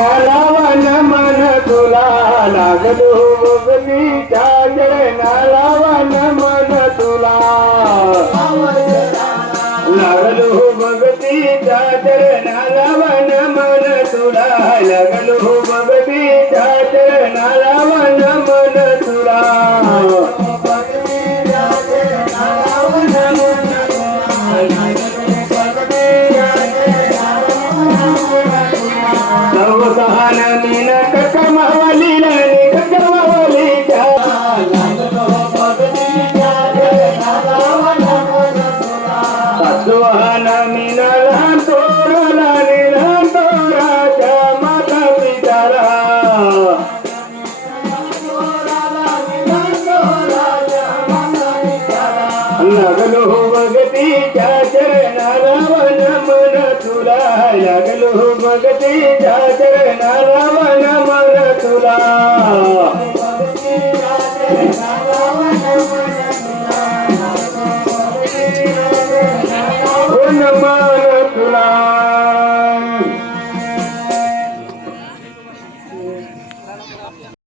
चरणाला नमन तुला लागलो भक्तीच्या चरणाला नमन तुला लागलो भक्तीच्या चरणाला नमन तुला लागलो भक्तीच्या चरणाला नमन तुला लागलो भक्तीच्या चरणाला नमन तुला लागलो भक्तीच्या चरणाला नमन तुला नमन तुला